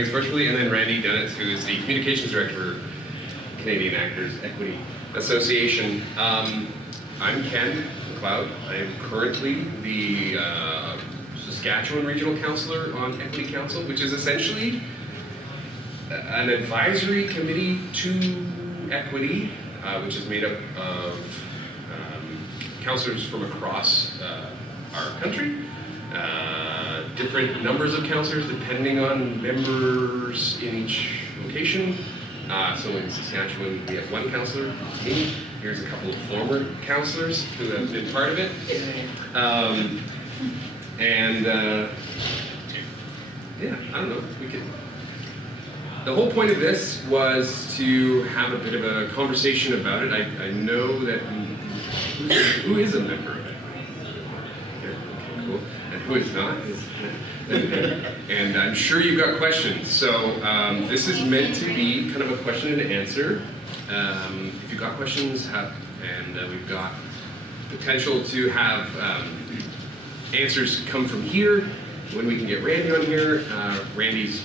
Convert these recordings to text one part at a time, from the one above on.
joining us virtually, and then Randy Dennett, who is the Communications Director for Canadian Actors Equity Association. I'm Kenn McLeod. I am currently the Saskatchewan Regional Counsellor on Equity Council, which is essentially an advisory committee to equity, which is made up of councillors from across our country. Different numbers of councillors depending on members in each location. So in Saskatchewan, we have one councillor, me. Here's a couple of former councillors who have been part of it. Yeah, I don't know. The whole point of this was to have a bit of a conversation about it. I know that who is a member of it? Okay, cool. And who is not? And I'm sure you've got questions. So this is meant to be kind of a question and answer. If you've got questions, we've got potential to have answers come from here. When we can get Randy on here, Randy's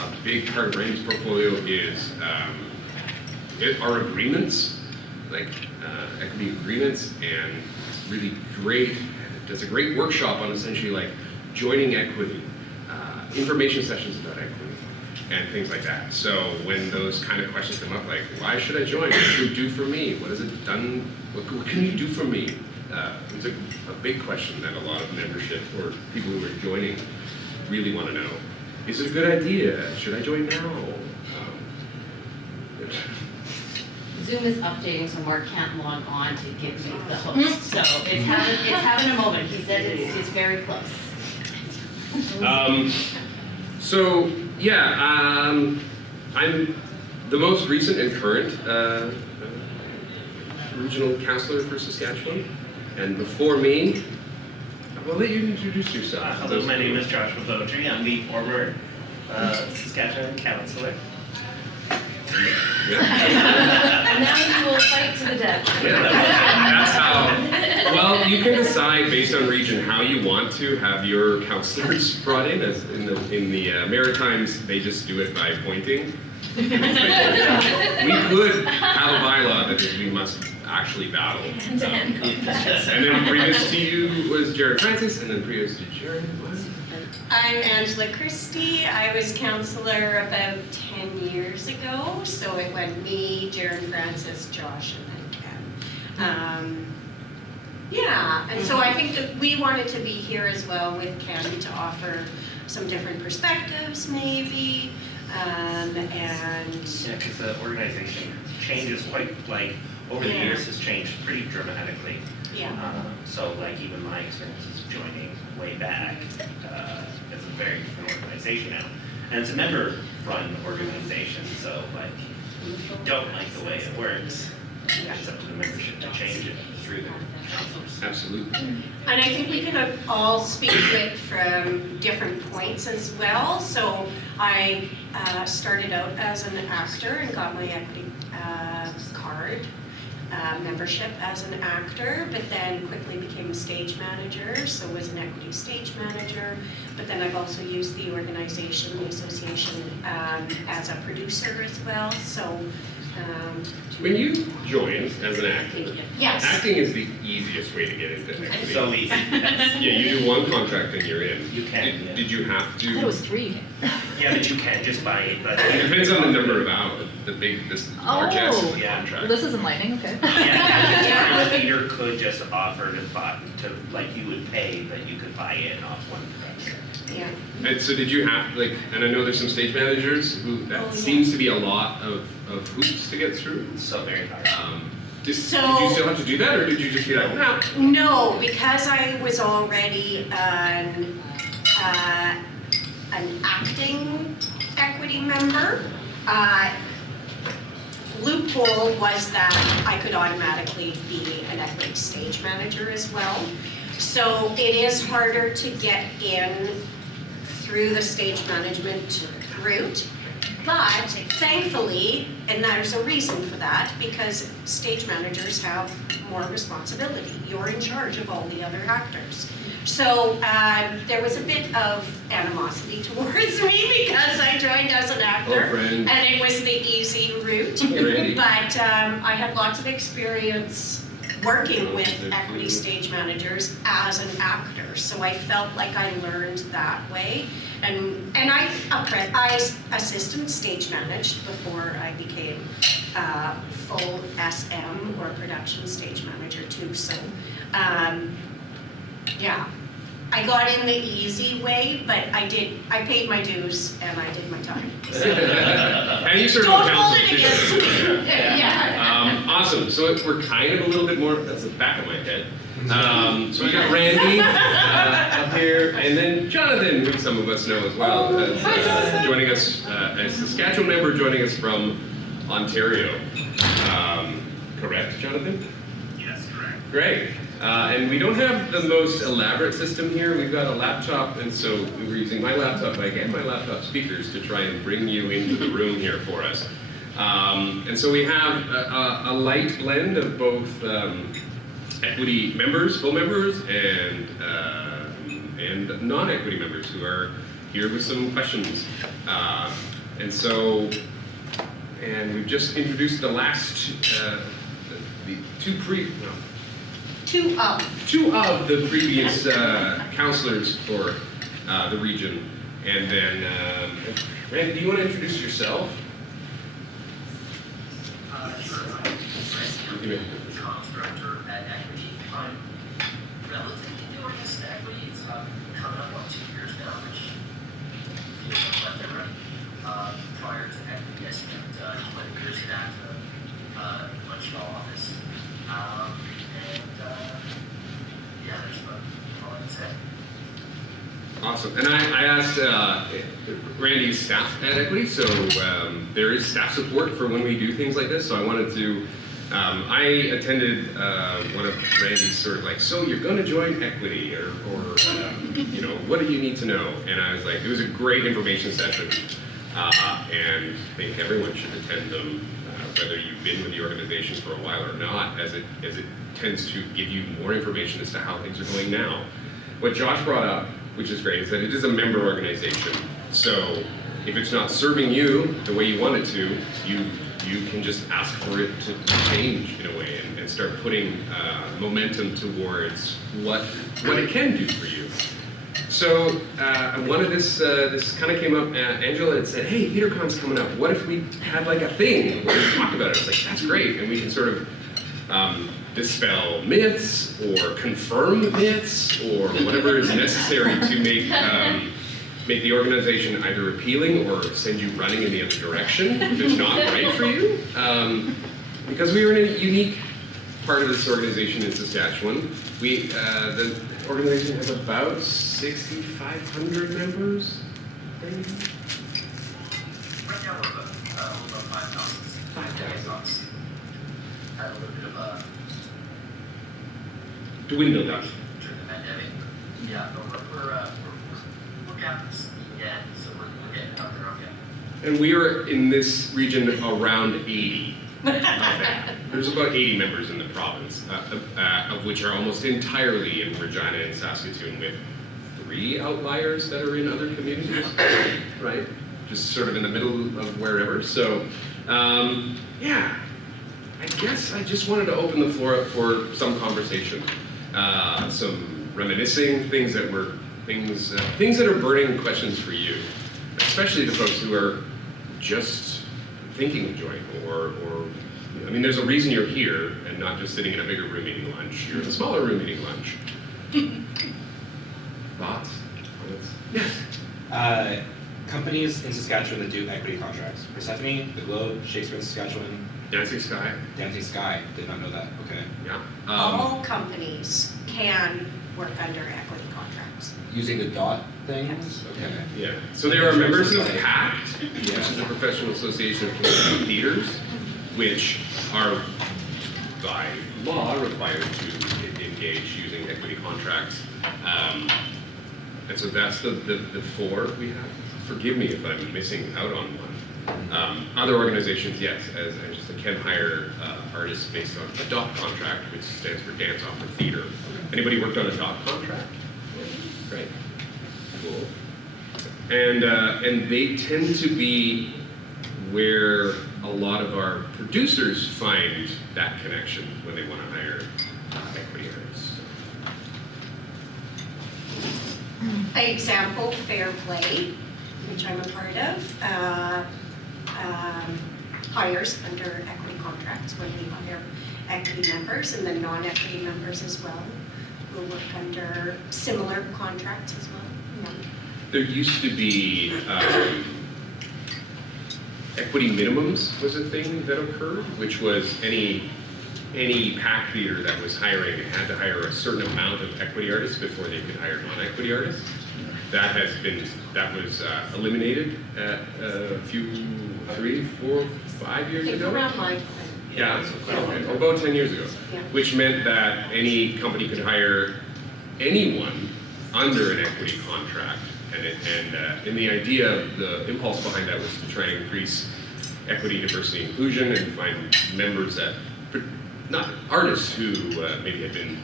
a big part of Randy's portfolio is our agreements, like equity agreements, and really great. Does a great workshop on essentially like joining equity, information sessions about equity, and things like that. So when those kind of questions come up, like why should I join? What should it do for me? What has it done? What can you do for me? It's a big question that a lot of membership or people who are joining really want to know. Is it a good idea? Should I join now? Zoom is updating, so Mark can't log on to give me the host. So it's having a moment. He said it's very close. So yeah, I'm the most recent and current regional councillor for Saskatchewan. And before me, I will let you introduce yourself. Hello, my name is Joshua Beaudry. I'm the former Saskatchewan councillor. Yeah. Now you will fight to the death. Yeah, that's how. Well, you can decide based on region how you want to have your councillors brought in. As in the Maritimes, they just do it by appointing. We could have a bylaw that is we must actually battle. And then previous to you was Jared Francis, and then previous to Jared was? I'm Angela Christie. I was councillor about 10 years ago, so it went me, Jared Francis, Josh, and then Ken. Yeah, and so I think that we wanted to be here as well with Ken to offer some different perspectives, maybe. Yeah, because the organization changes quite, like, over the years has changed pretty dramatically. Yeah. So, like, even my experiences joining way back, it's a very different organization now. And it's a member-run organization, so, like, if you don't like the way it works, it's up to the membership to change it through the councils. Absolutely. And I think we can all speak to it from different points as well. So I started out as an actor and got my equity card membership as an actor, but then quickly became a stage manager, so was an equity stage manager. But then I've also used the organization, the association, as a producer as well. So. When you joined as an actor, Yes. acting is the easiest way to get into equity. So easy. Yeah, you do one contract and you're in. You can. Did you have I thought it to? was 3. Yeah, but you can just buy it. But It depends on the number of hours. This large Oh. contract. This is enlightening, okay. Yeah, the theater could just offer to like you would pay, but you could buy in off one price. Yeah. And so did you have, like, and I know there's some stage managers who, that seems to be a lot of hoops to get through. It's so very hard. Did you still have to do that, or did you just be like, no? No, because I was already an acting equity member. Loophole was that I could automatically be an equity stage manager as well. So it is harder to get in through the stage management route. But thankfully, and there's a reason for that, because stage managers have more responsibility. You're in charge of all the other actors. So there was a bit of animosity towards me because I joined as an actor, and it was the easy route. But I had lots of experience working with equity stage managers as an actor, so I felt like I learned that way. And I assistant stage managed before I became full SM or production stage manager too. So yeah, I got in the easy way, but I paid my dues and I did my time. So. And you served Don't on hold council it against me. Yeah. Awesome. So we're kind of a little bit more. That's the back of my head. So we got Randy up here, and then Jonathan, who some of us know as well, joining us as Saskatchewan member, joining us from Ontario. Correct, Jonathan? Yes, correct. Great. And we don't have the most elaborate system here. We've got a laptop, and so we were using my laptop mic and my laptop speakers to try and bring you into the room here for us. And so we have a light blend of both equity members, full members, and non-equity members who are here with some questions. And we've just introduced the last, two of the previous counselors for the region. And then, Randy, do you want to introduce yourself? Sure. Comms director at Equity. I'm relatively new in this equity. It's coming up on 2 years now, which feels like forever. Prior to Equity, I spent 20 years at the Montreal office. Yeah, there's about all I can say. Awesome. And I asked Randy's staff at Equity, so there is staff support for when we do things like this. So I wanted to, I attended one of Randy's sort of like, so you're going to join Equity, or you know, what do you need to know? And I was like, it was a great information session, and I think everyone should attend them, whether you've been with the organization for a while or not, as it tends to give you more information as to how things are going now. What Josh brought up, which is great, is that it is a member organization. So if it's not serving you the way you want it to, you can just ask for it to change in a way and start putting momentum towards what it can do for you. So one of this kind of came up, Angela had said, hey, TheatreCon's coming up. What if we had like a thing where we talk about it? I was like, that's great. And we can sort of dispel myths or confirm myths or whatever is necessary to make the organization either appealing or send you running in the other direction if it's not right for you. Because we are in a unique part of this organization in Saskatchewan. The organization has about 6,500 members. Right now we're about 5,000. 5,000. Had a little bit of a dwindled during the pandemic. Yeah, but we're getting this again, so we're getting out there again. And we are in this region around 80 of that. There's about 80 members in the province, of which are almost entirely in Regina and Saskatoon, with 3 outliers that are in other communities, right? Just sort of in the middle of wherever. So, yeah, I guess I just wanted to open the floor up for some conversation, some reminiscing, things that are burning questions for you, especially the folks who are just thinking of joining, or I mean, there's a reason you're here and not just sitting in a bigger room eating lunch. You're in a smaller room eating lunch. Thoughts? Yes. Companies in Saskatchewan that do equity contracts. Persephone, The Globe, Shakespeare in Saskatchewan. Dancing Sky. Dancing Sky. Did not know that. Okay. Yeah. All companies can work under equity contracts. Using the DOT things? Okay. Yeah. So there are members of PACT, which is the Professional Association of Canadian Theatres, which are by law required to engage using equity contracts. And so that's the 4 we have. Forgive me if I'm missing out on one. Other organizations, yes, as just can hire artists based on a DOC contract, which stands for Dance Opera Theatre. Anybody worked on a DOC contract? Great, cool. And they tend to be where a lot of our producers find that connection when they want to hire equity artists. Example, Fair Play, which I'm a part of, hires under equity contracts when we hire equity members, and then non-equity members as well will work under similar contracts as well. Yeah. There used to be equity minimums was a thing that occurred, which was any pack theater that was hiring had to hire a certain amount of equity artists before they could hire non-equity artists. That was eliminated a few, 3, 4, 5 years I think ago. around my Yeah, okay, about 10 years ago. Yeah. Which meant that any company could hire anyone under an equity contract. And the idea, the impulse behind that was to try and increase equity, diversity, inclusion, and find members that, not artists who maybe had been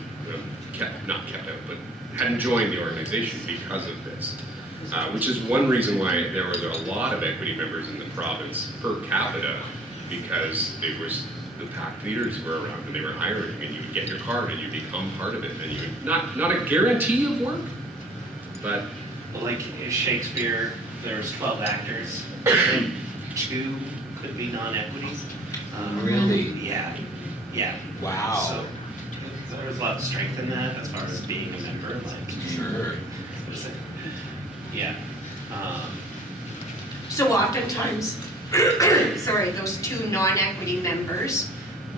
not kept out, but hadn't joined the organization because of this. Which is one reason why there was a lot of equity members in the province per capita, because the pack theaters were around and they were hiring, and you would get your card and you become part of it, and you would not a guarantee of work, but Well, like Shakespeare, there was 12 actors, 2 could be non-equities. Really? Yeah, yeah. Wow. So there was a lot of strength in that as far as being a member. Like, Sure. yeah. So oftentimes, sorry, those 2 non-equity members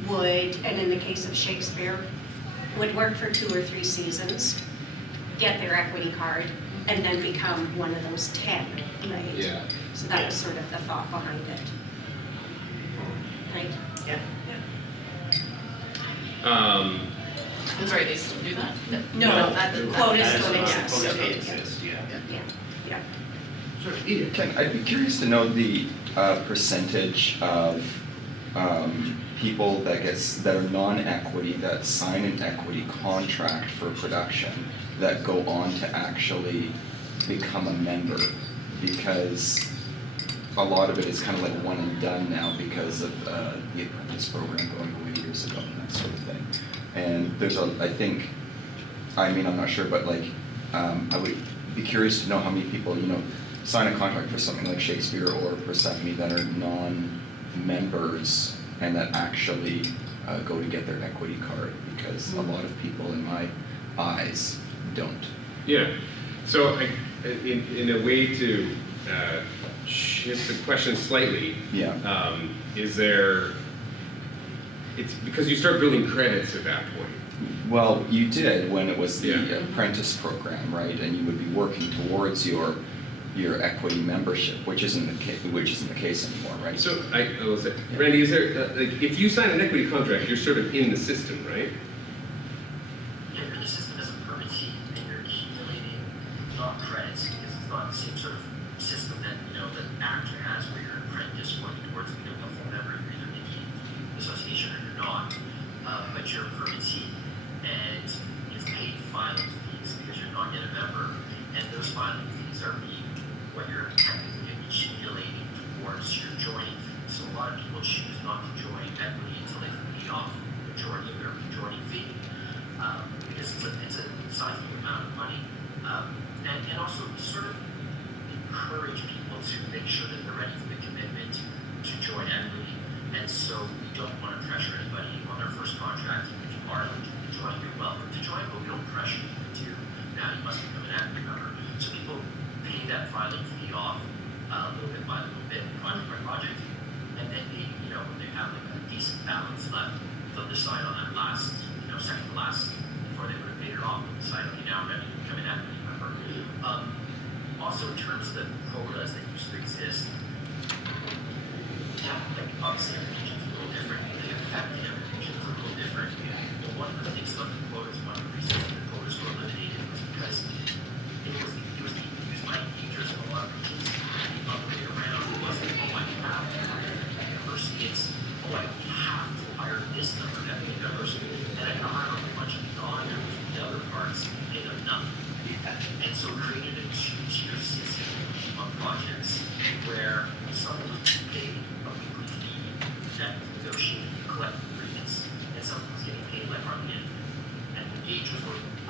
would, and in the case of Shakespeare, would work for 2 or 3 seasons, get their equity card, and then become one of those 10, right? Yeah. So that was sort of the thought behind it. Right? Yeah. I'm sorry, they still do that? No, quotas That is don't not- exist. quotas don't exist, yeah. Yeah, yeah. Ken, I'd be curious to know the percentage of people that are non-equity that sign an equity contract for production that go on to actually become a member, because a lot of it is kind of like one and done now because of the apprentice program going away years ago and that sort of thing. And there's I'm not sure, but like, I would be curious to know how many people, sign a contract for something like Shakespeare or Persephone that are non-members and that actually go to get their equity card, because a lot of people in my eyes don't. yeah. So in a way to shift the question slightly, Yeah. it's because you start building credits at that point. Well, you did when it was the Yeah. apprentice program, right? And you would be working towards your equity membership, which isn't the case anymore, right? So I will say, Randy, is there if you sign an equity contract, you're sort of in the system, right? Yeah, you're in the system as a permittee, and you're accumulating not credits, because it's not the same sort of system that, the actor has where you're an apprentice working towards becoming a full member, you're either making the association or you're not. But you're a permittee, and you've paid filing fees because you're not yet a member, and those filing fees are what you're technically accumulating towards your joining fee. So a lot of people choose not to join equity until they can pay off the majority of their joining fee, because it's a sizable amount of money. And also sort of encourage people to make sure that they're ready for the commitment to join equity. And so we don't want to pressure anybody on their first contract. If you are looking to join, you're welcome to join, but we don't pressure you to, now you must become an equity member. So people pay that filing fee off a little bit by little bit, project by project, and then they, when they have like a decent balance left, they'll decide on that last, second to last, before they would have paid it off, and decide, okay, now I'm ready to become an equity member. Also, in terms of the quotas that used to exist, like obviously every region's a little different, they affect the other regions a little different. But one of the things about the quotas, one of the reasons that the quotas were eliminated was because it was being used by teachers in a lot of regions the other way around. It wasn't, oh, I can have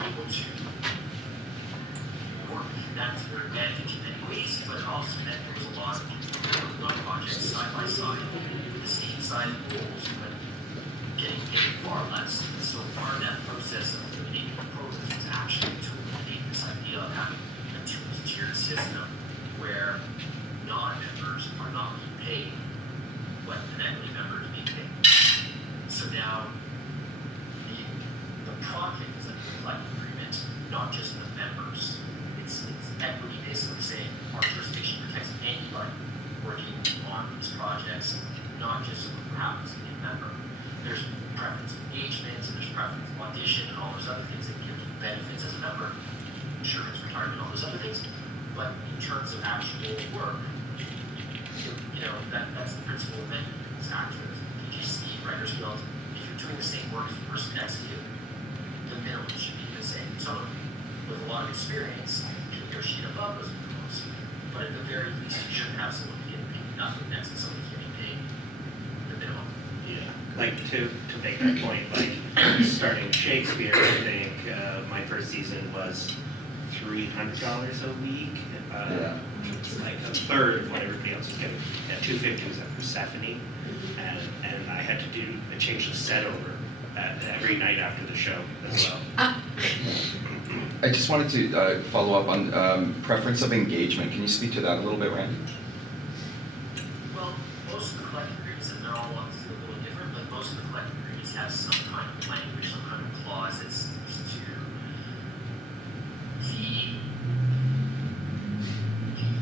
able to work that to their advantage in many ways, but also that there was a lot of people working on projects side by side with the same side goals, but getting far less. So part of that process of eliminating the programs is actually to eliminate this idea of having a two-tiered system where non-members are not being paid what an equity member is being paid. So now the project is a collective agreement, not just the members. It's equity basically saying our jurisdiction protects anybody working on these projects, not just who happens to be a member. There's preference engagements, and there's preference audition, and all those other things that give you benefits as a member, insurance, retirement, all those other things. But in terms of actual work, that's the principle of amendment. It's actors, PGC, Writers Guild. If you're doing the same work as the person next to you, the minimum should be the same. Someone with a lot of experience can negotiate above those minimums, but at the very least, you shouldn't have someone getting paid nothing next to someone getting paid the minimum. Yeah, like to make that point, like starting Shakespeare, I think my first season was $300 a week. Yeah. It's like a third of what everybody else was getting. At $250 was at Persephone, and I had to change the set over every night after the show as well. I just wanted to follow up on preference of engagement. Can you speak to that a little bit, Randy? Well, most of the collective agreements, and they're all a little different, but most of the collective agreements have some kind of language, some kind of clause that speaks to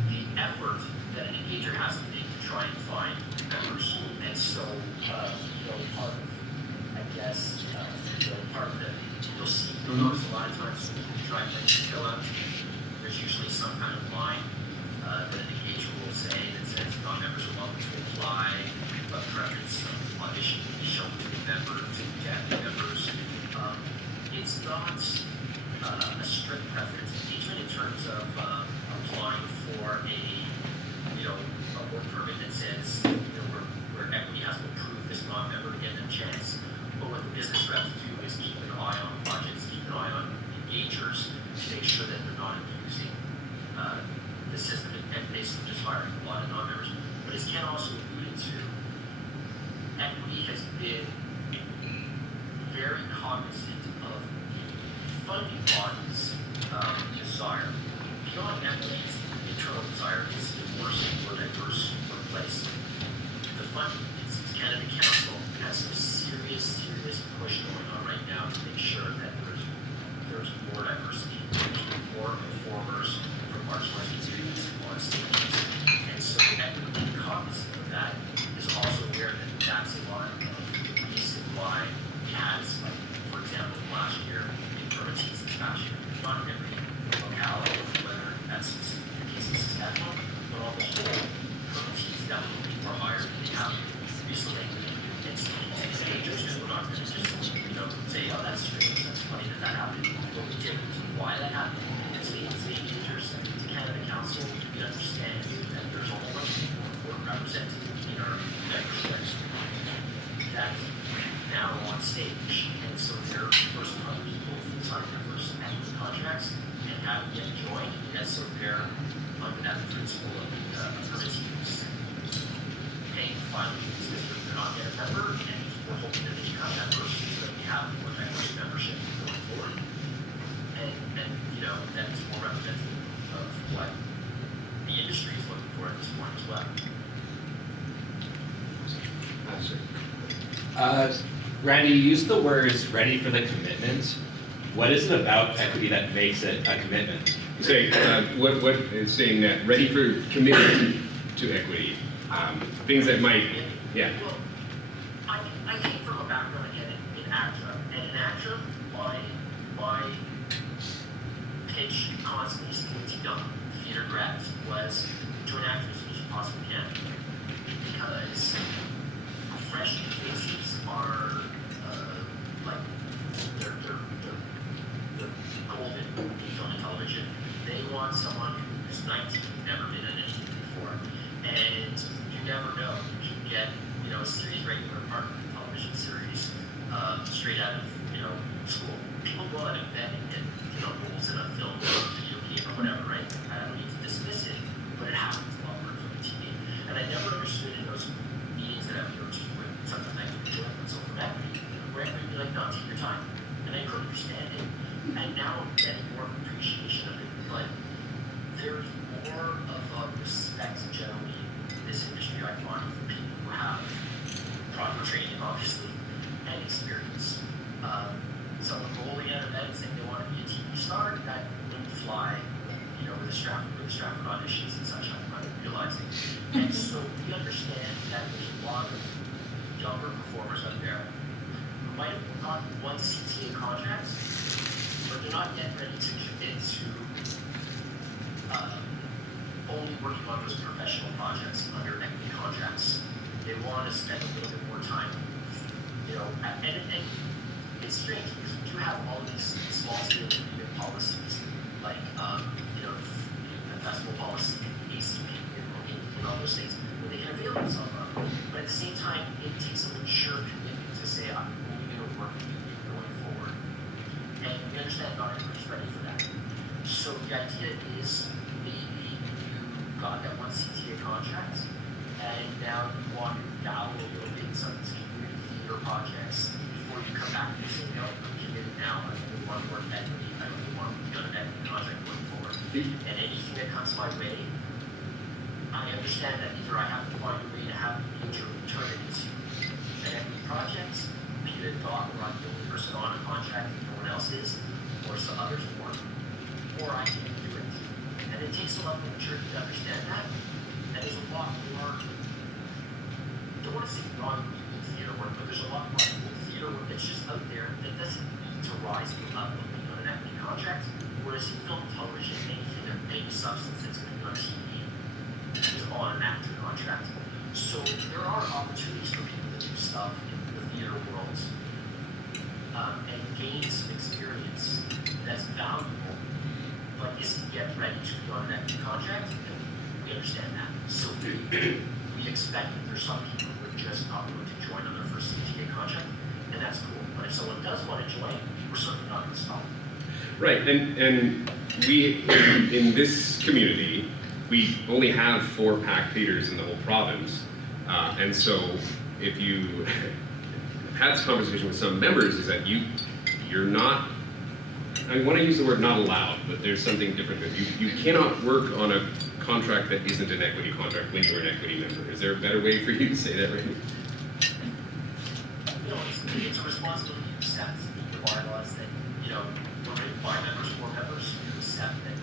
the effort that an engager has to make to try and find members. And so, part of, I guess, part of the, you'll notice a lot of times when you try to fill out, there's usually some kind of line that an engager will say that says non-members are welcome to apply, but preference of audition will be shown to the member, to the active members. It's not a strict preference engagement in terms of applying for a work permit that says, where equity has to approve this non-member to get them a chance. But what the business reps do is keep an eye on budgets, keep an eye on engagers to make sure that they're not abusing the system and basically just hiring a lot of non-members. But as Ken also alluded to, equity has been very cognizant of funding bodies' desire. Beyond equity's internal desire is a more diverse workplace. The funding Canada Council has some serious push going on right now to make sure that there's more diversity, more performers from marginalized communities on stages. And so equity being cognizant of that is also aware that that's a lot of the reason why we had, like, for example, last year in permits this past year, not in every locality, whether that's specifically the case in Saskatchewan, but on the whole, permits definitely were higher than they have recently. And so these agents we're not going to just, say, oh, that's strange, that's funny that happened. What we did was why that happened, and speaking to the agents, to Canada Council, we understand that there's a whole bunch of people who are represented in our memberships that now on stage, and so they're first time people who signed their first equity contracts and haven't yet joined, and so they're under that principle of permittees paying final fees because they're not yet a member, and we're hoping that they become members so that we have more diverse membership going forward. And that's more representative of what the industry is looking for at this point as well. Randy, you used the words ready for the commitment. What is it about equity that makes it a commitment? Saying what is saying that ready for commitment to equity, things that might, yeah. Well, I came from a background again in ACTRA, and in ACTRA, my pitch constantly speaking to young theater grads was join ACTRA as soon as you possibly can, because fresh faces are like they're golden in film and television. They want someone who's 19, never been in anything before, and you never know. You can get a series regular part of a television series straight out of school. People go out and vet and get be like, no, take your time. And I couldn't understand it. And now I'm getting more of an appreciation of it. But there's more of a respect generally in this industry, I find, for people who have proper training, obviously, and experience. Someone rolling out of bed and saying they want to be a TV star, that wouldn't fly, you know, with the Stratford auditions and such, I'm realizing. And so we understand that there's a lot of younger performers out there who might have gotten one CTA contract, but they're not yet ready to commit to only working on those professional projects under equity contracts. They want to spend a little bit more time, you know, and it's strange because we do have all of these small scale agreement policies, like, you know, the festival policy, ACP, and all those things, where they can avail themselves of. But at the same time, it takes a mature commitment to say, I'm only going to work with you going forward. And we understand not everybody's ready for that. So the idea is maybe you got that one CTA contract, and now you want to dabble a little bit in some of these community theater projects before you come back and say, no, I'm committed now, I only want to work equity, I only want to be on an equity contract going forward. And anything that comes my way, I understand that either I have to find a way to have you turn it into an equity project, be it a doc where I'm the only person on a contract and no one else is, or some others work, or I can do it. And it takes a level of maturity to understand that. And there's a lot more, I don't want to say non-union theater work, but there's a lot more theater work that's just out there that doesn't need to rise to the level of being on an equity contract. Whereas in film, television, anything of any substance that's going to be on TV is on an actor contract. So there are opportunities for people to do stuff in the theater world and gain some experience that's valuable, but isn't yet ready to be on an equity contract. And we understand that. So we expect that there's some people who are just not going to join on their first CTA contract, and that's cool. But if someone does want to join, we're certainly not going to stop them. Right, and we, in this community, we only have 4 PAC theaters in the whole province. And so if you have had this conversation with some members, is that you're not, I want to use the word not allowed, but there's something different. You cannot work on a contract that isn't an equity contract when you're an equity member. Is there a better way for you to say that, right? You know, it's a responsibility to accept the bylaws that, you know, we're written by members, 4 members, you accept that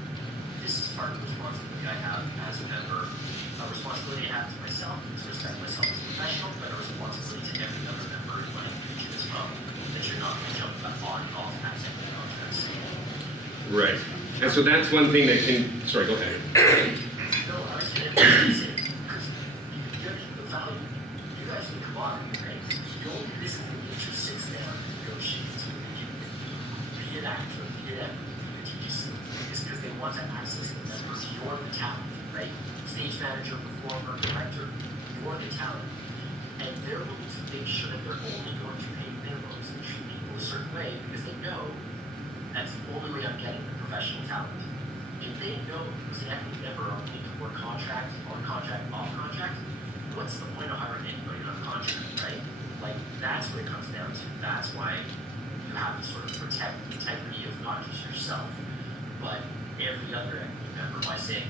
this is part of the responsibility I have as a member, a responsibility I have to myself, to respect myself as a professional, but a responsibility to every other member in my region as well, that you're not going to jump on and off as equity contracts. Right. And so that's one thing that can, sorry, go ahead. No, I was going to say, because the value, you guys are the commodity, right? The only reason that the interest sits there and negotiates with the union, be it actor, be it TGC, is because they want to access the members. You're the talent, right? Stage manager, performer, director, you're the talent. And they're willing to make sure that they're only going to pay minimums and treat people a certain way because they know that's the only way I'm getting the professional talent. If they know as an equity member I'm willing to work contract, on contract, off contract, what's the point of hiring anybody on contract, right? Like, that's what it comes down to. That's why you have to sort of protect the integrity of not just yourself, but every other equity member by saying,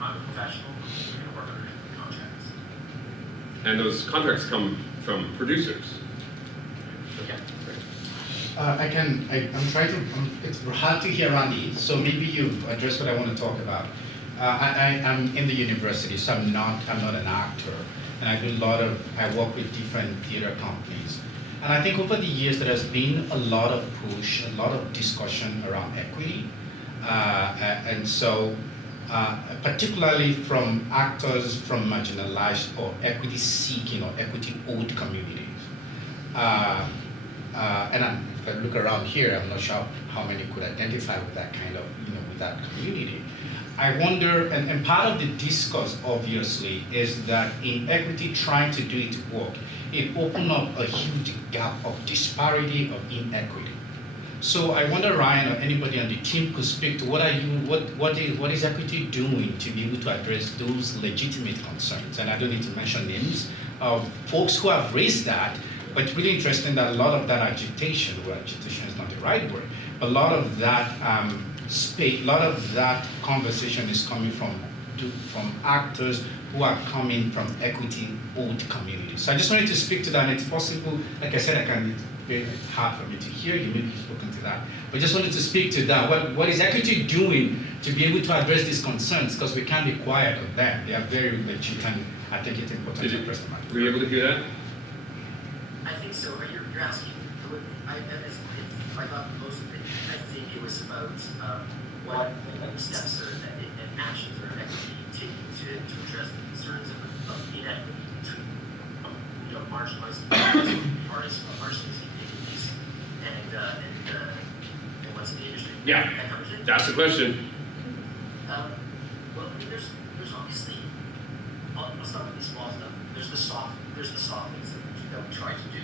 I'm a professional, I'm going to work under equity contracts. And those contracts come from producers. Yeah. It's hard to hear Randy, so maybe you've addressed what I want to talk about. I'm in the university, so I'm not an actor, and I work with different theater companies. And I think over the years there has been a lot of push, a lot of discussion around equity. And so, particularly from actors from marginalized or equity seeking or equity owed communities. If I look around here, I'm not sure how many could identify with that kind of, with that community. I wonder, and part of the discourse, obviously, is that in equity trying to do it work, it opened up a huge gap of disparity, of inequity. So I wonder, Ryan, or anybody on the team could speak to what is equity doing to be able to address those legitimate concerns? And I don't need to mention names of folks who have raised that, But it's really interesting that a lot of that agitation, well, agitation is not the right word, but a lot of that a lot of that conversation is coming from actors who are coming from equity old communities. So I just wanted to speak to that, and it's possible, like I said, it's very hard for me to hear you, maybe you've spoken to that. But just wanted to speak to that. What is equity doing to be able to address these concerns? Because we can't be quiet on them. They are very legit, and I think it's important to address them. Were you able to hear that? I think so. You're asking, if I got most of it, I think it was about what steps and actions are equity taking to address the concerns of inequity between marginalized artists, marginalized communities, and what's in the industry. Yeah, That covers it? that's the question. Well, I mean, there's obviously, I'll start with the small stuff. There's the soft things that we try to do.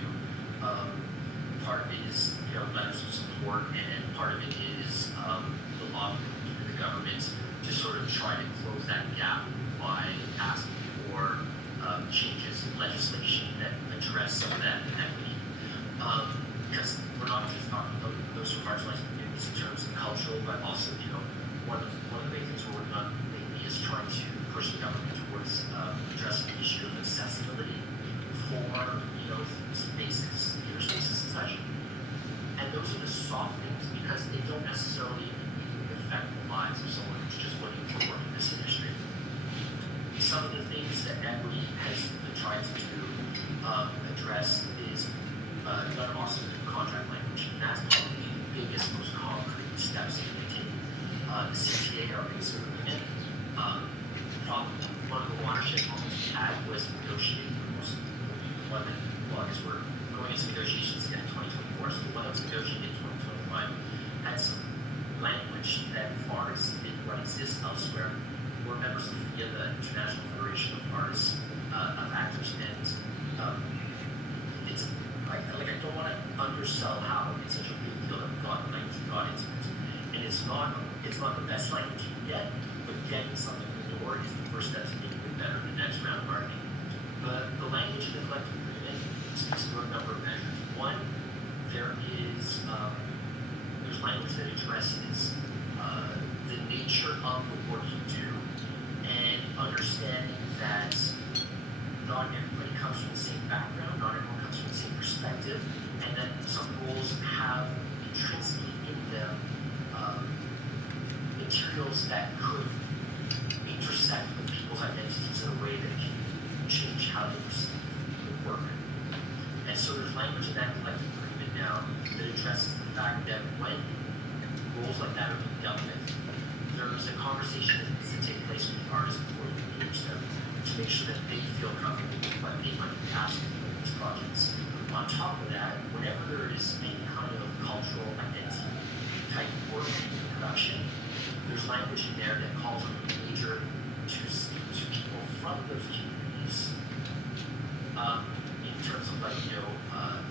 Part of it is, letters of support, and part of it is the law through the government to sort of try to close that gap by asking for changes in legislation that address some of that inequity. Because we're not just talking about those who are marginalized communities in terms of cultural, but also, one of the big things we're working on lately is trying to push the government towards addressing the issue of accessibility for, spaces, theater spaces and such. And those are the soft things because they don't necessarily affect the lives of someone who's just looking to work in this industry. Some of the things that equity has tried to do, address is done also with contract language, and that's probably the biggest, most concrete steps that we take. The CTA, our biggest agreement, probably one of the watershed moments we had was negotiating the most employment. Well, I guess we're going into negotiations again in 2024, so the one that was negotiated in 2025 had some language that far exceeded what exists elsewhere. We're members of the International Federation of Artists, of Actors, and it's like I don't want to undersell how it's such a big deal that we got into it. And it's not the best language you can get, but getting something in the door is the first step to making it better in the next round of bargaining. The language in the collective agreement speaks to a number of measures. One, there's language that addresses the nature of the work you do, and understanding that not everybody comes from the same background, not everyone comes from the same perspective, and that some roles have intrinsically in them materials that could intersect with people's identities in a way that can change how they perceive the work. And so there's language in that collective agreement now that addresses the fact that when roles like that are being dealt with, there's a conversation that needs to take place with the artists before you engage them to make sure that they feel comfortable with what they might be asking for these projects. On top of that, whenever there is any kind of cultural identity type work in production, there's language in there that calls on the major to speak to people from those communities in terms of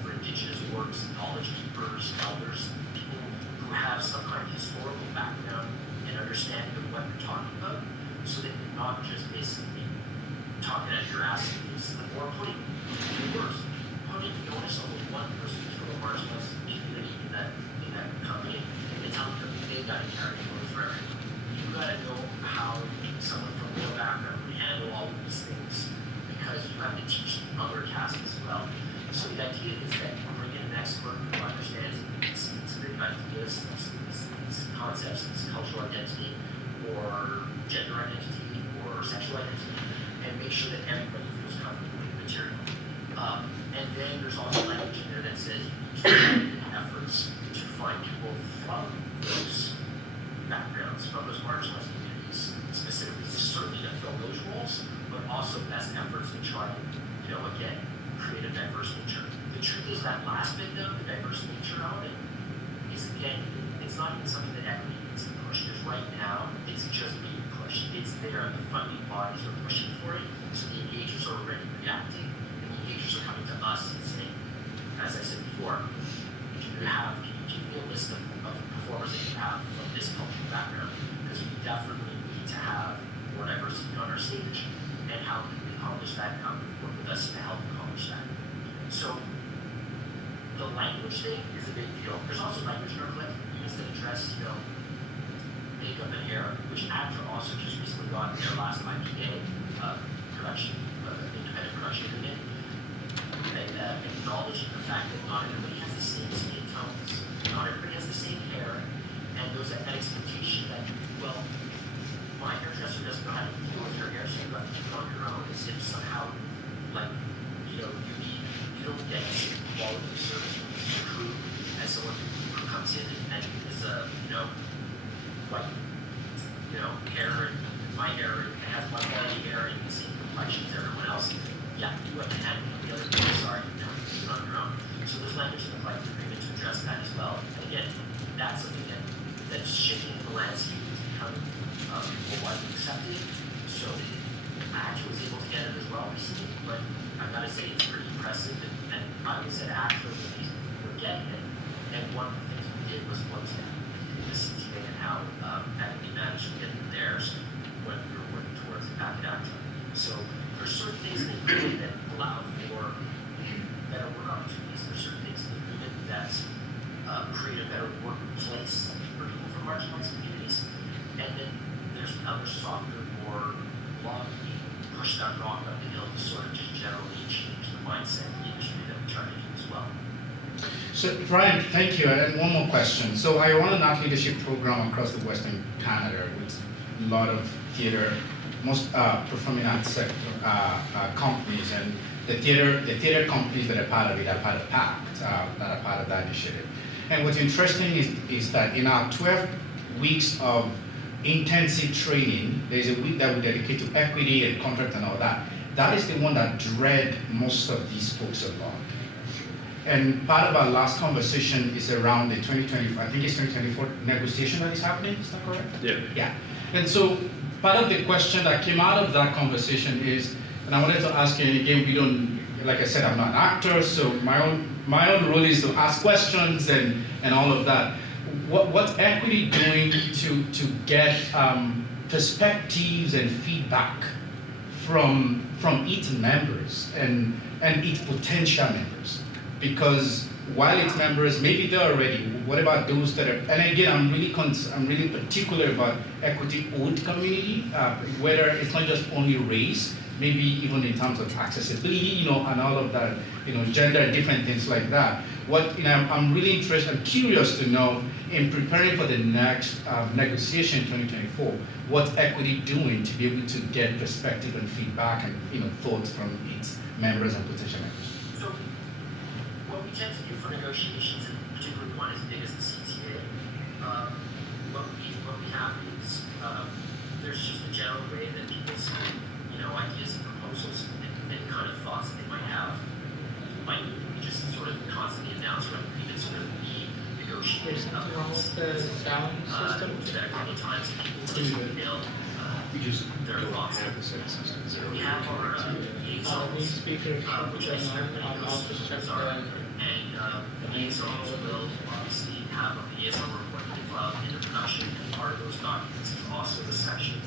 for indigenous works, knowledge keepers, elders, people who have some kind of historical background and understanding of what they're talking about, so that you're not just basically talking at your ass or putting the onus on the one person who's from a marginalized community in that company and telling them they've got to carry the load for everyone. You've got to know how someone from your background would handle all of these things, because you have to teach the other cast as well. So the idea is that you bring in an expert who understands these ideas, these concepts, this cultural identity, or gender identity, or sexual identity, and make sure that everybody feels comfortable with the material. And then there's also language in there that says you need efforts to find people from those backgrounds, from those marginalized communities, specifically certainly to fill those roles, but also best efforts to try to, again, create a diverse nature. The truth is that last bit though, the diverse nature element, is again, it's not even something that equity needs to push, because right now, it's just being pushed. It's there, the funding bodies are pushing for it, so the engagers are already reacting, and the engagers are coming to us and saying, as I said before, can you give me a list of performers that you have from this cultural background, because we definitely need to have more diversity on our stage, and how can we accomplish that, and how can we work with us to help accomplish that. So language thing is a big deal. There's also language in our collective agreements that address, makeup and hair, which ACTRA also just recently got their last IPA production, independent production agreement. Acknowledging the fact that not everybody has the same skin tones, not everybody has the same hair, and there's that expectation that, well, my hairdresser doesn't know how to deal with your hair, so you have to keep it on your own, as if somehow, you don't get the same quality of service from the crew as someone who comes in and is hair and my hair and has my quality hair and the same complexion as everyone else. Yeah, you have to handle the other people, sorry, keep it on your own. So there's language in the collective agreement to address that as well. And again, that's something that's shifting the landscape, is becoming more widely accepted. So I actually was able to get it as well recently, but I've got to say it's pretty impressive. And I was at ACTRA when we were getting it, and one of the things we did was look at the CTA and how we managed to get theirs when we were working towards it back at ACTRA. So there's certain things in the agreement that allow for better work opportunities. There's certain things in the agreement that create a better workplace for people from marginalized communities. And then there's other softer, more law push that rock up the hill to sort of just generally change the mindset of the industry that we try to do as well. So, Brian, thank you. And one more question. So, I run an art leadership program across the Western Canada with a lot of theater, most performing arts sector companies, and the theater companies that are part of it are part of PACT, that are part of that initiative. And what's interesting is that in our 12 weeks of intensive training, there's a week that we dedicate to equity and contract and all that. That is the one that dread most of these folks a lot. And part of our last conversation is around the 2024, I think it's 2024 negotiation that is happening, is that correct? Yeah. Yeah. And so part of the question that came out of that conversation is, and I wanted to ask you, and again, we don't, like I said, I'm not an actor, so my own role is to ask questions and all of that. What's equity doing to get perspectives and feedback from its members and its potential members? Because while its members, maybe they're already, what about those that are, and again, I'm really particular about equity old community, whether it's not just only race, maybe even in terms of accessibility, and all of that, gender and different things like that. I'm really interested, I'm curious to know, in preparing for the next negotiation in 2024, what's equity doing to be able to get perspective and feedback and thoughts from its members and potential members? So what we tend to do for negotiations, and particularly one as big as the CTA, what we have is there's just a general way that people see ideas and proposals and kind of thoughts that they might have. We just sort of constantly announce what we sort of be negotiated upwards. The sound system? We'll do that a couple of times. People just email their thoughts. We have our liaisons, speakers which I serve many of those check are. And liaisons will obviously have a liaison report that they file into production, and part of those documents is also the section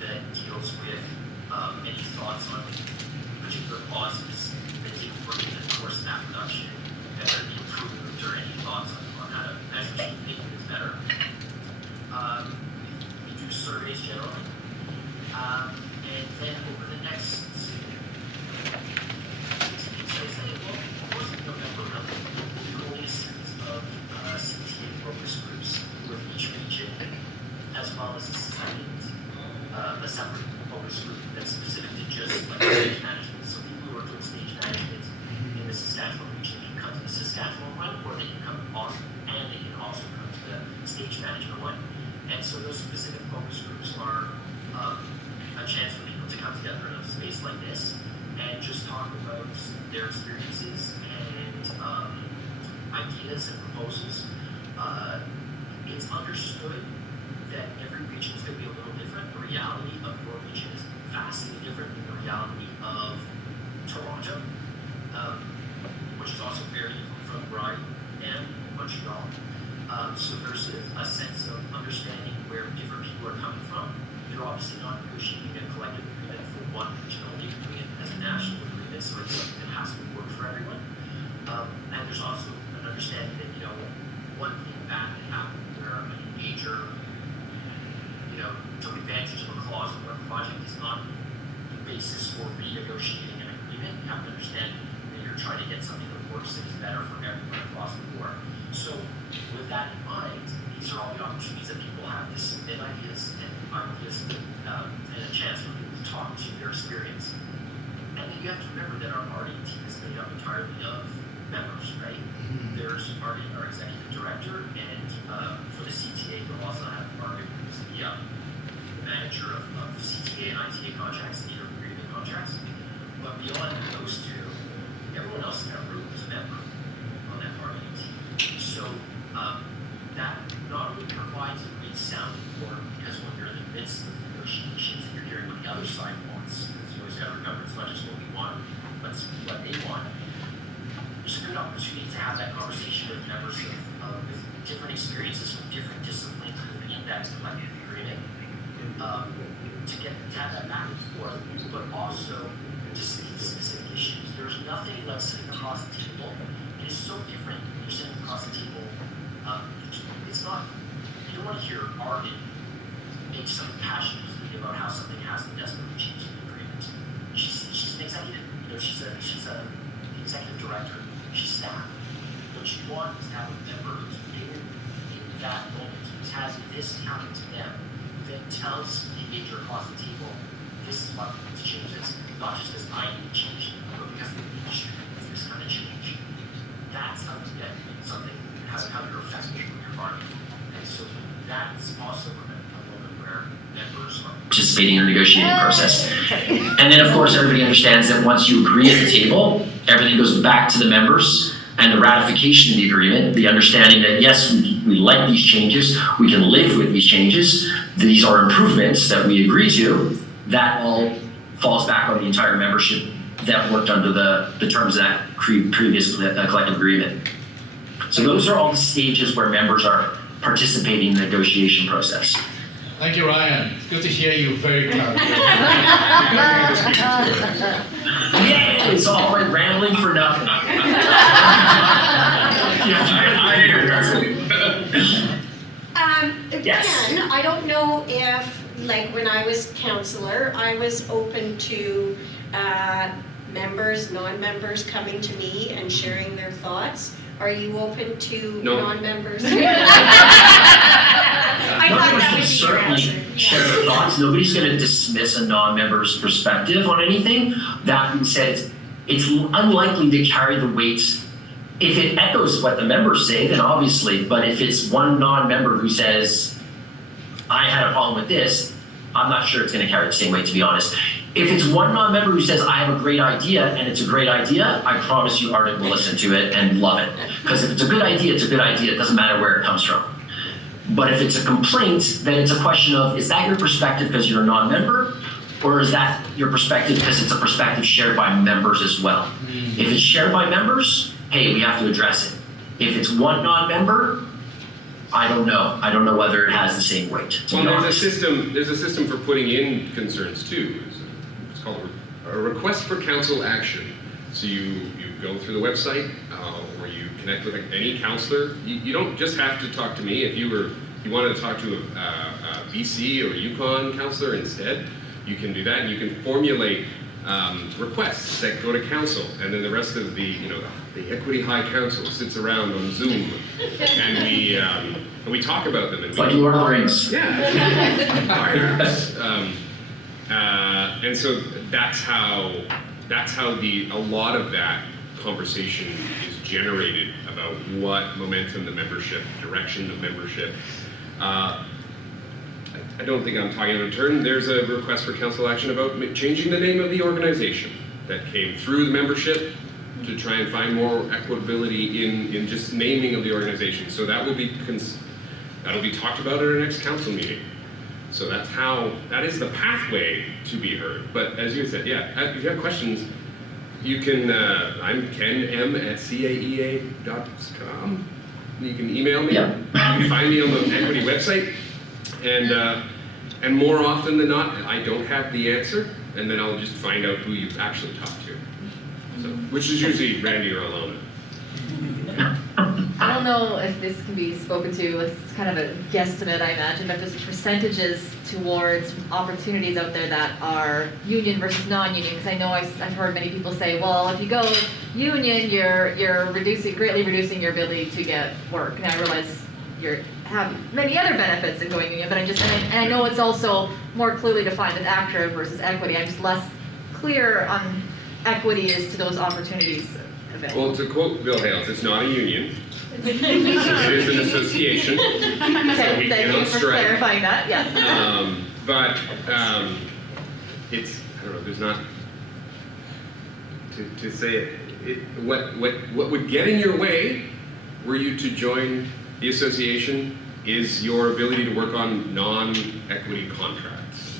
that deals with any thoughts on particular clauses that didn't work in the course of that production, that are improved, or any thoughts on how to measure make it better. We do surveys generally, and then over the next 6 weeks, I say, well, of course, in November, we'll be holding a series of CTA focus groups with each region, as well as a separate focus group that's specific to just stage management. So people who are doing stage management in the Saskatchewan region can come to the Saskatchewan one, or they can come to Boston, and they can also come to the stage management one. And so those specific focus groups are a chance for people to come together in a space like this and just talk about their experiences and ideas and proposals. It's understood that every region is going to be a little different. The reality of your region is vastly different than the reality of Toronto, which is also very different from where I am in Montreal. So there's a sense of understanding where different people are coming from. You're obviously not negotiating a collective agreement for one region only, doing it as a national agreement, so it's something that has to work for everyone. And there's also an understanding that, you know, one thing bad that happened where a major, you know, took advantage of a clause of a project is not the basis for renegotiating an agreement. You have to understand that you're trying to get something that works and is better for everyone across the board. So with that in mind, these are all the opportunities that people have to submit ideas and a chance for people to talk to their experience. And then you have to remember that our marketing team is made up entirely of members, right? There's our executive director, and for the CTA, you'll also have Margaret, who's the manager of CTA and ITA contracts, theater agreement contracts. But beyond those two, everyone else in that room is a member on that marketing team. So that not only provides a great sounding board, because when you're in the midst of negotiations and you're hearing what the other side wants, because you always got to remember it's not just what we want, but it's what they want. There's a good opportunity to have that conversation with members with different experiences from different disciplines within that collective agreement, to have that back and forth, but also to speak to specific issues. There's nothing like sitting across the table. It is so different when you're sitting across the table. It's not, you don't want to hear Arden make some passionate plea about how something has to desperately change in the agreement. She's an executive, you know, she's a executive director, she's staff. What you want is to have a member who's in that moment, who has this happen to them, then tells the engager across the table, this is what needs to change this. Not just as I need to change, but because the industry needs this kind of change. That's how you get something that has how you're effective with your marketing. And so that's also a moment where members are participating in the negotiating process. And then of course everybody understands that once you agree at the table, everything goes back to the members and the ratification of the agreement, the understanding that yes, we like these changes, we can live with these changes, these are improvements that we agree to, that all falls back on the entire membership that worked under the terms of that previous collective agreement. So those are all the stages where members are participating in the negotiation process. Thank you, Ryan. It's good to hear you very clearly. Yay! It's all like rambling for nothing. Yes. Ken, I don't know if, like when I was counselor, I was open to members, non-members coming to me and sharing their thoughts. Are you open to non-members? I thought that would be your answer. Share their thoughts. Nobody's going to dismiss a non-member's perspective on anything. That being said, it's unlikely to carry the weight. If it echoes what the members say, then obviously, but if it's one non-member who says, I had a problem with this, I'm not sure it's going to carry the same weight, to be honest. If it's one non-member who says, I have a great idea, and it's a great idea, I promise you Arden will listen to it and love it. Because if it's a good idea, it's a good idea. It doesn't matter where it comes from. But if it's a complaint, then it's a question of, is that your perspective because you're a non-member? Or is that your perspective because it's a perspective shared by members as well? If it's shared by members, hey, we have to address it. If it's one non-member, I don't know. I don't know whether it has the same weight. Well, there's a system for putting in concerns too. It's called a request for council action. So you go through the website or you connect with any counselor. You don't just have to talk to me. If you wanted to talk to a BC or Yukon counselor instead, you can do that, and you can formulate requests that go to council, and then the rest of the Equity High Council sits around on Zoom, and we talk about them. And it's like Lord of the Rings. Yeah. And so that's how a lot of that conversation is generated about what momentum the membership, direction of membership. I don't think I'm talking out of turn. There's a request for council action about changing the name of the organization that came through the membership to try and find more equitability in just naming of the organization. So that'll be talked about at our next council meeting. So that is the pathway to be heard. But as you said, yeah, if you have questions, you can, I'm Kenn M at CAEA.com. You can email me. Yeah. You can find me on the equity website. And more often than not, I don't have the answer, and then I'll just find out who you've actually talked to. So, which is usually Randy or Alona. don't know if this can be spoken to, it's kind of a guesstimate, I imagine, but just percentages towards opportunities out there that are union versus non-union, because I know I've heard many people say, well, if you go union, you're greatly reducing your ability to get work. And I realize you have many other benefits in going union, but and I know it's also more clearly defined as active versus equity. I'm just less clear on equity as to those opportunities available. Well, to quote Bill Hales, it's not a union. It is an association. So we Thank you cannot for strike. clarifying that, yeah. But it's, I don't know, there's not, to say what would get in your way were you to join the association is your ability to work on non-equity contracts.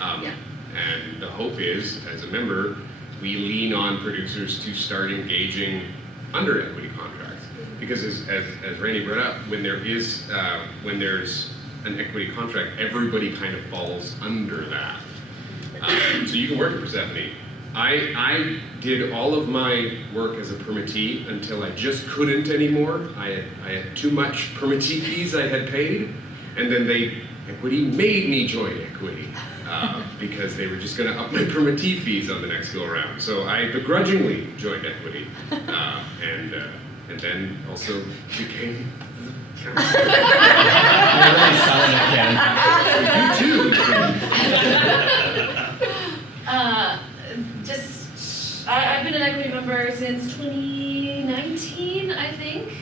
And the hope is, as a member, we lean on producers to start engaging under equity contracts. Because as Randy brought up, when there's an equity contract, everybody kind of falls under that. So you can work at Persephone. I did all of my work as a permittee until I just couldn't anymore. I had too much permittee fees I had paid, and then equity made me join equity because they were just going to up my permittee fees on the next go around. So I begrudgingly joined equity, and then also became counselor. You're really selling it, Ken. You too. I've been an equity member since 2019, I think.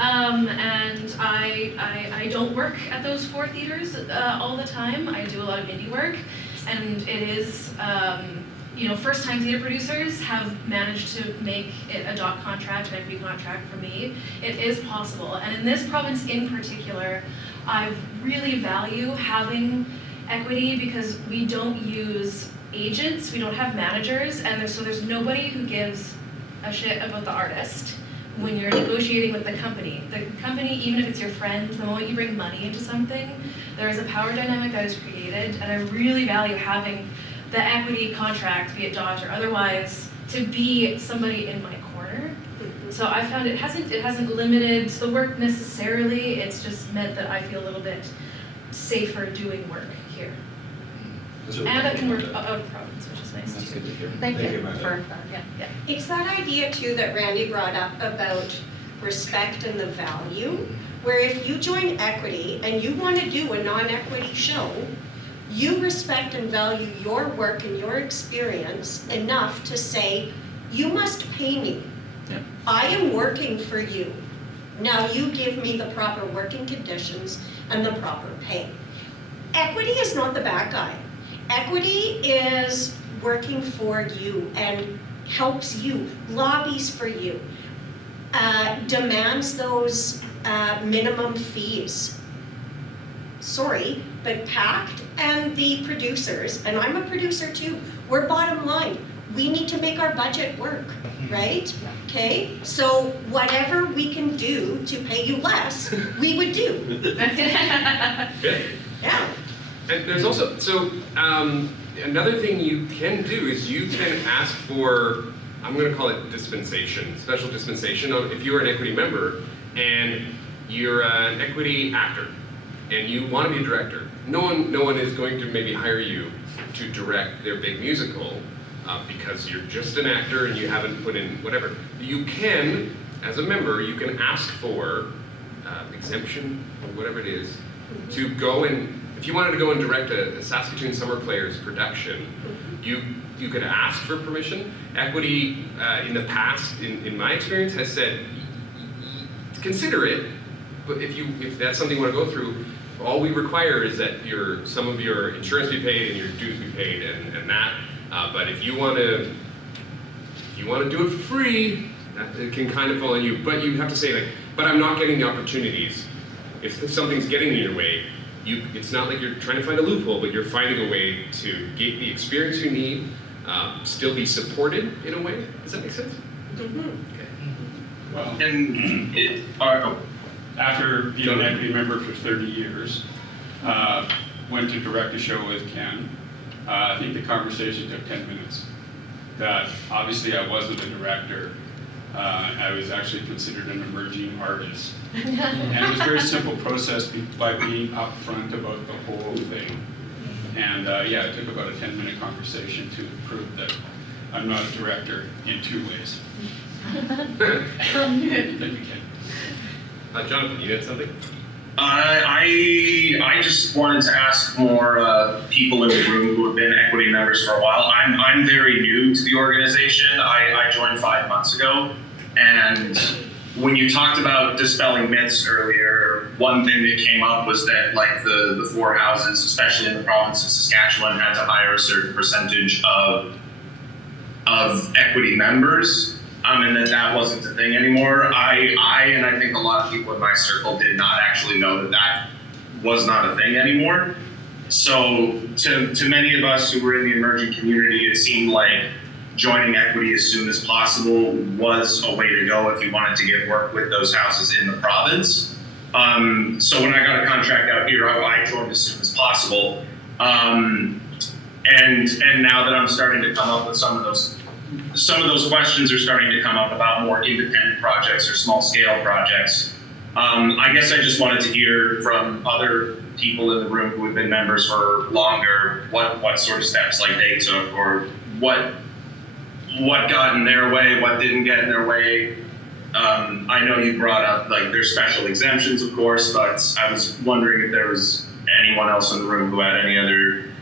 And I don't work at those 4 theaters all the time. I do a lot of indie work, and it is, first-time theater producers have managed to make it a dot contract, an equity contract for me. It is possible, and in this province in particular, I really value having equity because we don't use agents, we don't have managers, and there's nobody who gives a shit about the artist when you're negotiating with the company. The company, even if it's your friend, the moment you bring money into something, there is a power dynamic that is created, and I really value having the equity contract, be it dot or otherwise, to be somebody in my corner. So I found it hasn't limited the work necessarily, it's just meant that I feel a little bit safer doing work here. And I can work out of province, which is nice That's too. good to hear. Thank you Amanda. for that, yeah. It's that idea too that Randy brought up about respect and the value, where if you join equity and you want to do a non-equity show, you respect and value your work and your experience enough to say, you must pay me. Yep. I am working for you. Now you give me the proper working conditions and the proper pay. Equity is not the bad guy. Equity is working for you and helps you, lobbies for you, demands those minimum fees. Sorry, but PACT and the producers, and I'm a producer too, we're bottom line. We need to make our budget work, right? Okay, so whatever we can do to pay you less, we would do. Yeah. Yeah. And there's also, another thing you can do is you can ask for, I'm going to call it dispensation, special dispensation, if you're an equity member and you're an equity actor and you want to be a director. No one is going to maybe hire you to direct their big musical because you're just an actor and you haven't put in whatever. You can, as a member, you can ask for exemption or whatever it is to go and, if you wanted to go and direct a Saskatoon Summer Players production, you could ask for permission. Equity, in the past, in my experience, has said, consider it, but if that's something you want to go through, all we require is that some of your insurance be paid and your dues be paid and that. But if you want to do it for free, it can kind of fall on you. But you have to say but I'm not getting the opportunities. If something's getting in your way, it's not like you're trying to find a loophole, but you're finding a way to get the experience you need, still be supported in a way. Does that make sense? Mm-hmm. Okay. Well, and after being an equity member for 30 years, went to direct a show with Ken. I think the conversation took 10 minutes. That obviously I wasn't a director, I was actually considered an emerging artist. And it was a very simple process by being upfront about the whole thing. And yeah, it took about a 10-minute conversation to prove that I'm not a director in 2 ways. Thank you, Ken. Jonathan, you had something? I just wanted to ask more people in the room who have been equity members for a while. I'm very new to the organization. I joined 5 months ago, and when you talked about dispelling myths earlier, one thing that came up was that like the 4 houses, especially in the province of Saskatchewan, had to hire a certain percentage of equity members. And that wasn't a thing anymore. I and I think a lot of people in my circle did not actually know that was not a thing anymore. So to many of us who were in the emerging community, it seemed like joining equity as soon as possible was a way to go if you wanted to get work with those houses in the province. So when I got a contract out here, I joined as soon as possible. And now that I'm starting to come up with some of those questions are starting to come up about more independent projects or small scale projects. I guess I just wanted to hear from other people in the room who have been members for longer, what sort of steps like they took, or what got in their way, what didn't get in their way. I know you brought up like there's special exemptions, of course, but I was wondering if there was anyone else in the room who had any other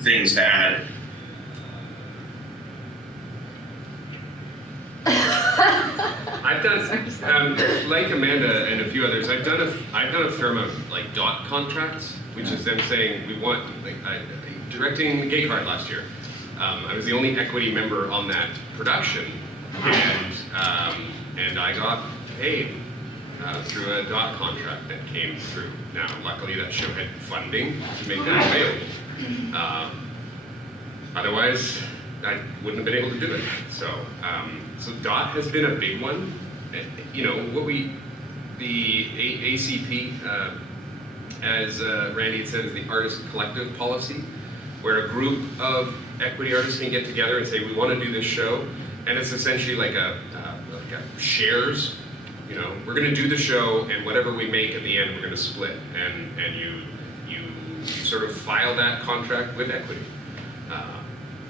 things to add. I've done, like Amanda and a few others, I've done a fair amount of like dot contracts, which is them saying we want, like directing the Gay Card last year. I was the only equity member on that production, and I got paid through a dot contract that came through. Now, luckily that show had funding to make that available. Otherwise, I wouldn't have been able to do it. So DOT has been a big one. You know, the ACP, as Randy had said, is the artist collective policy, where a group of equity artists can get together and say, we want to do this show. And it's essentially like a shares. You know, we're going to do the show, and whatever we make at the end, we're going to split. And you sort of file that contract with equity.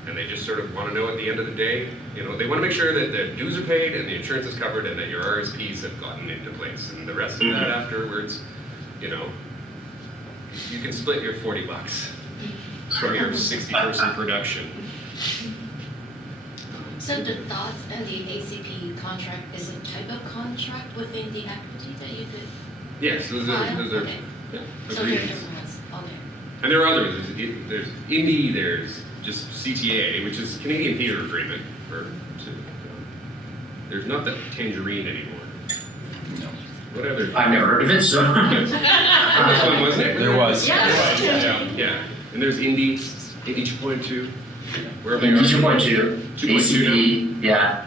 And they just sort of want to know at the end of the day, you know, they want to make sure that the dues are paid and the insurance is covered and that your RSPs have gotten into place. And the rest of that afterwards, you know, you can split your $40 from your 60-person production. So the DOTS and the ACP contract is a type of contract within the equity that you could Yes, those are okay. yeah, So there are agreements. different ones. Okay. And there are others. There's Indie, there's just CTA, which is Canadian Theatre Agreement. There's not the Tangerine anymore. No. What other? I've never heard of it, so. This one, wasn't it? There was. Yeah. And there's Indie, 2.2. Wherever they are. 2.2, 2.2 ACP, yeah,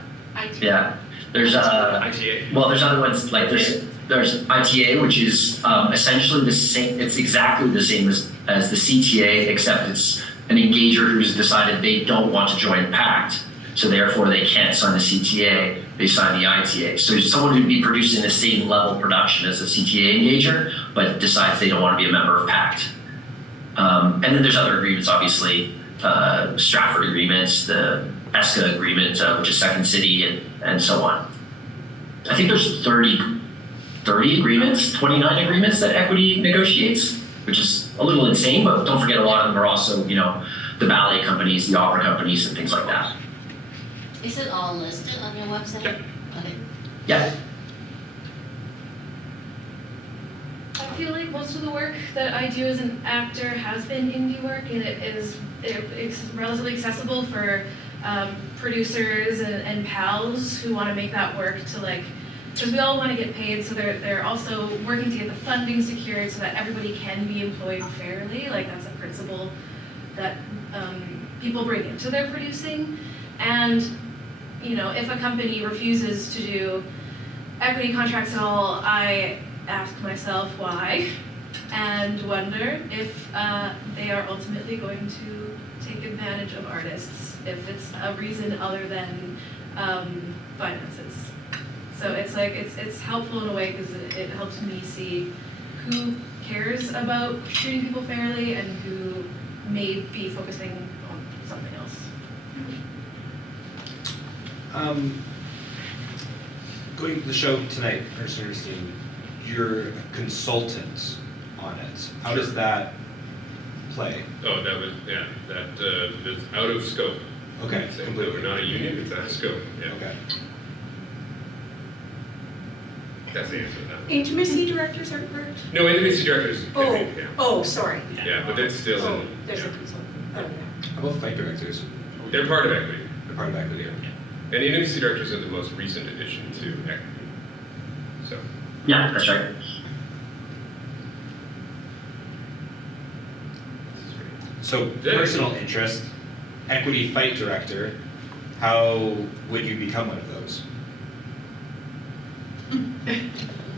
yeah. There's ITA. well, there's other ones like there's ITA, which is essentially the same. It's exactly the same as the CTA, except it's an engager who's decided they don't want to join PACT, so therefore they can't sign the CTA. They sign the ITA. So someone who'd be producing the same level production as a CTA engager, but decides they don't want to be a member of PACT. And then there's other agreements, obviously. Stratford agreements, the ESCA agreement, which is Second City, and so on. I think there's 30 agreements, 29 agreements that equity negotiates, which is a little insane, but don't forget a lot of them are also, you know, the ballet companies, the opera companies, and things like that. Is it all listed on your website? Yep. Okay. Yeah. I feel like most of the work that I do as an actor has been indie work, and it's relatively accessible for producers and pals who want to make that work to like, because we all want to get paid, so they're also working to get the funding secured so that everybody can be employed fairly. Like that's a principle that people bring into their producing. And you know, if a company refuses to do equity contracts at all, I ask myself why, and wonder if they are ultimately going to take advantage of artists, if it's a reason other than finances. So it's like, it's helpful in a way because it helps me see who cares about treating people fairly and who may be focusing on something else. Going to the show tonight, Ernst & Young, you're a consultant on it. How does that play? Oh, that was, yeah, that is out of scope. Okay, So completely. we're not a union, it's out of scope, yeah. Okay. That's the answer to that. Intimacy directors are correct? No, intimacy directors, Oh, yeah. oh, sorry. Yeah, but that's still, Oh, in- there's a yeah. consultant. Oh, yeah. How about fight directors? They're part of equity. They're part of equity. And intimacy directors are the most recent addition to equity. So, Yeah, that's right. this is great. So Yeah. personal interest, equity fight director, how would you become one of those?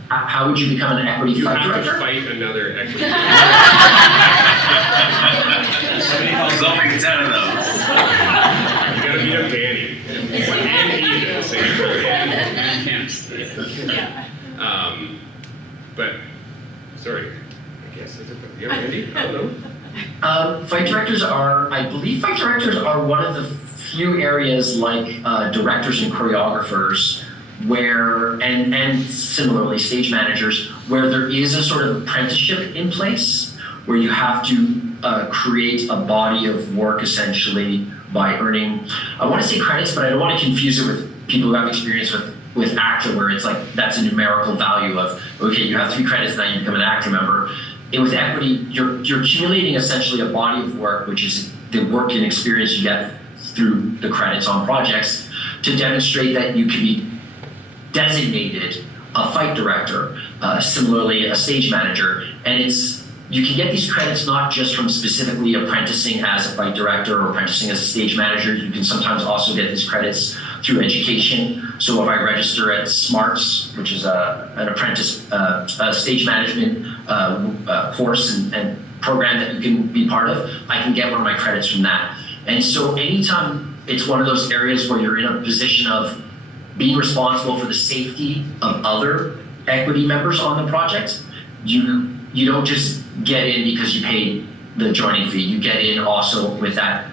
How would you become an equity You fight have to director? fight another equity. Somebody calls Don't make a 10 of those. You gotta beat up Danny. And Ian at the same time. But, sorry, I guess, is it, you have Andy? I don't know. Fight directors are, I believe fight directors are one of the few areas like directors and choreographers where, and similarly stage managers, where there is a sort of apprenticeship in place where you have to create a body of work essentially by earning, I want to say credits, but I don't want to confuse it with people who have experience with ACTA where it's like that's a numerical value of, okay, you have 3 credits, now you become an ACTA member. And with equity, you're accumulating essentially a body of work, which is the work and experience you get through the credits on projects to demonstrate that you can be designated a fight director, similarly a stage manager, and you can get these credits not just from specifically apprenticing as a fight director or apprenticing as a stage manager. You can sometimes also get these credits through education. So if I register at SMARTS, which is an apprentice stage management course and program that you can be part of, I can get one of my credits from that. And so anytime it's one of those areas where you're in a position of being responsible for the safety of other equity members on the project, you don't just get in because you paid the joining fee. You get in also with that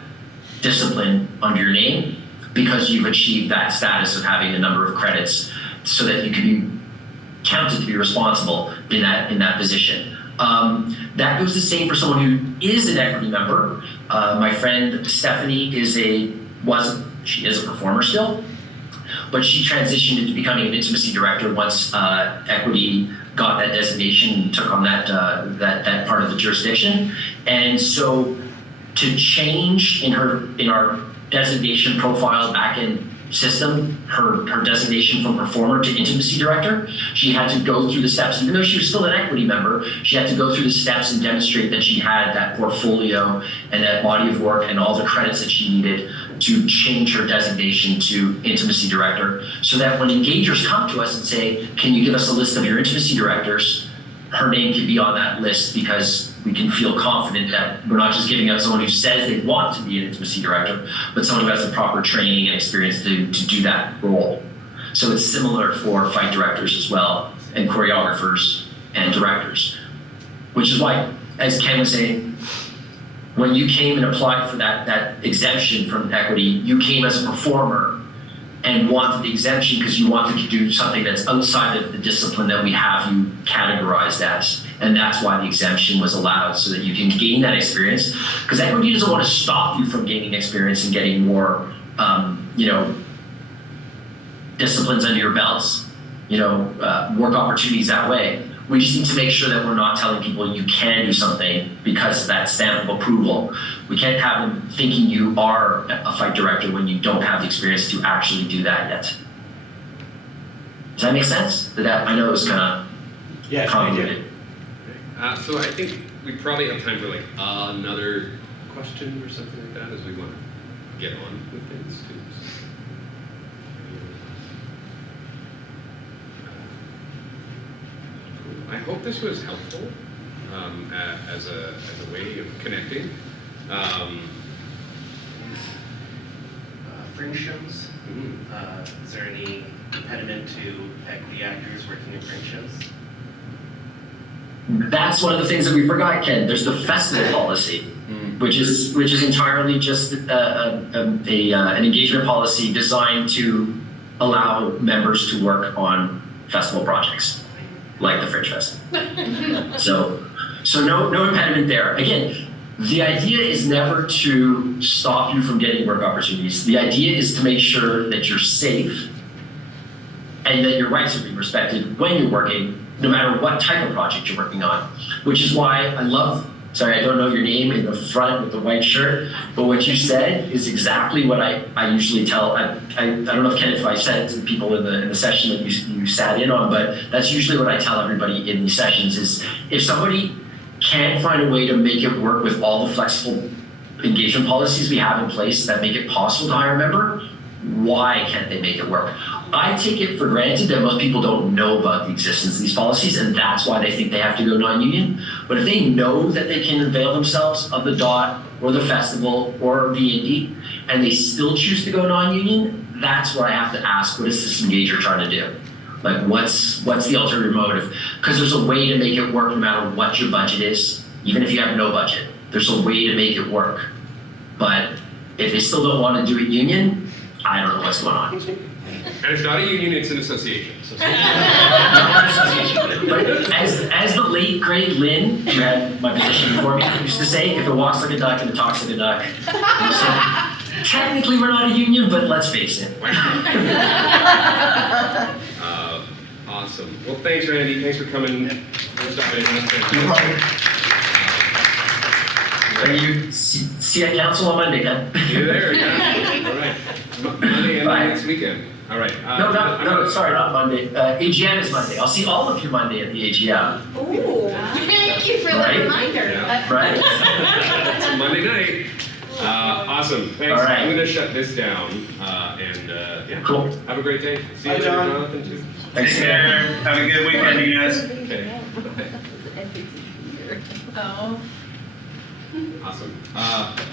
discipline under your name because you've achieved that status of having a number of credits so that you can be counted to be responsible in that position. That goes the same for someone who is an equity member. My friend Stephanie she is a performer still, but she transitioned into becoming an intimacy director once equity got that designation and took on that part of the jurisdiction. And so to change in our designation profile back-end system, her designation from performer to intimacy director, she had to go through the steps. Even though she was still an equity member, she had to go through the steps and demonstrate that she had that portfolio and that body of work and all the credits that she needed to change her designation to intimacy director, so that when engagers come to us and say, can you give us a list of your intimacy directors, her name can be on that list because we can feel confident that we're not just giving out someone who says they want to be an intimacy director, but someone who has the proper training and experience to do that role. So it's similar for fight directors as well, and choreographers and directors. Which is why, as Ken was saying, when you came and applied for that exemption from equity, you came as a performer and wanted the exemption because you wanted to do something that's outside of the discipline that we have you categorized as. And that's why the exemption was allowed, so that you can gain that experience. Because equity doesn't want to stop you from gaining experience and getting more, disciplines under your belts, work opportunities that way. We just need to make sure that we're not telling people you can do something because of that stamp of approval. We can't have them thinking you are a fight director when you don't have the experience to actually do that yet. Does that make sense? I know it was kind of convoluted. So I think we probably have time for like another question or something like that as we want to get on with things too. I hope this was helpful as a way of connecting. fringe shows. Is there any impediment to equity actors working in fringe shows? That's one of the things that we forgot, Ken. There's the festival policy, which is entirely just an engagement policy designed to allow members to work on festival projects, like the Fringe Fest. So no impediment there. Again, the idea is never to stop you from getting work opportunities. The idea is to make sure that you're safe and that your rights are being respected when you're working, no matter what type of project you're working on. Which is why I love, sorry, I don't know your name in the front with the white shirt, but what you said is exactly what I usually tell. I don't know if I said it to the people in the session that you sat in on, but that's usually what I tell everybody in these sessions is if somebody can't find a way to make it work with all the flexible engagement policies we have in place that make it possible to hire a member, why can't they make it work? I take it for granted that most people don't know about the existence of these policies, and that's why they think they have to go non-union. But if they know that they can avail themselves of the DOT or the festival or the Indie, and they still choose to go non-union, that's where I have to ask, what is this engager trying to do? Like, what's the ulterior motive? Because there's a way to make it work no matter what your budget is, even if you have no budget. There's a way to make it work. But if they still don't want to do it union, I don't know what's going on. And it's not a union, it's an association. Not an association. But as the late great Lynn, who had my position before me, used to say, if it walks like a duck and it talks like a duck. So, technically we're not a union, but let's face it. Awesome. Well, thanks, Randy. Thanks for coming. No problem. You see you at council on Monday, Ken. See you there, yeah. All right. Monday and next weekend. All right. Sorry, not Monday. AGM is Monday. I'll see all of you Monday at the AGM. Ooh, thank you for Right? the reminder. Yeah. Right? It's Monday night. Awesome. Thanks. All right. I'm going to shut this down. Yeah. Cool. Have a great day. See you Bye, later, John. Jonathan. Too. Thanks. Take care. Have a good weekend, you guys. Okay. Oh. Awesome.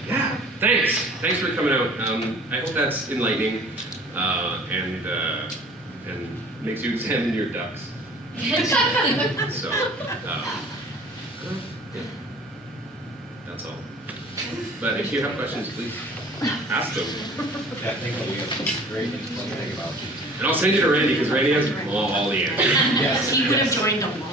Yeah. Thanks. Thanks for coming out. I hope that's enlightening and makes you examine your ducks. So, yeah. That's all. But if you have questions, please ask them. Yeah, thank you. Great information about. And I'll send you to Randy because Randy has all the answers. Yes. He would have joined a lot.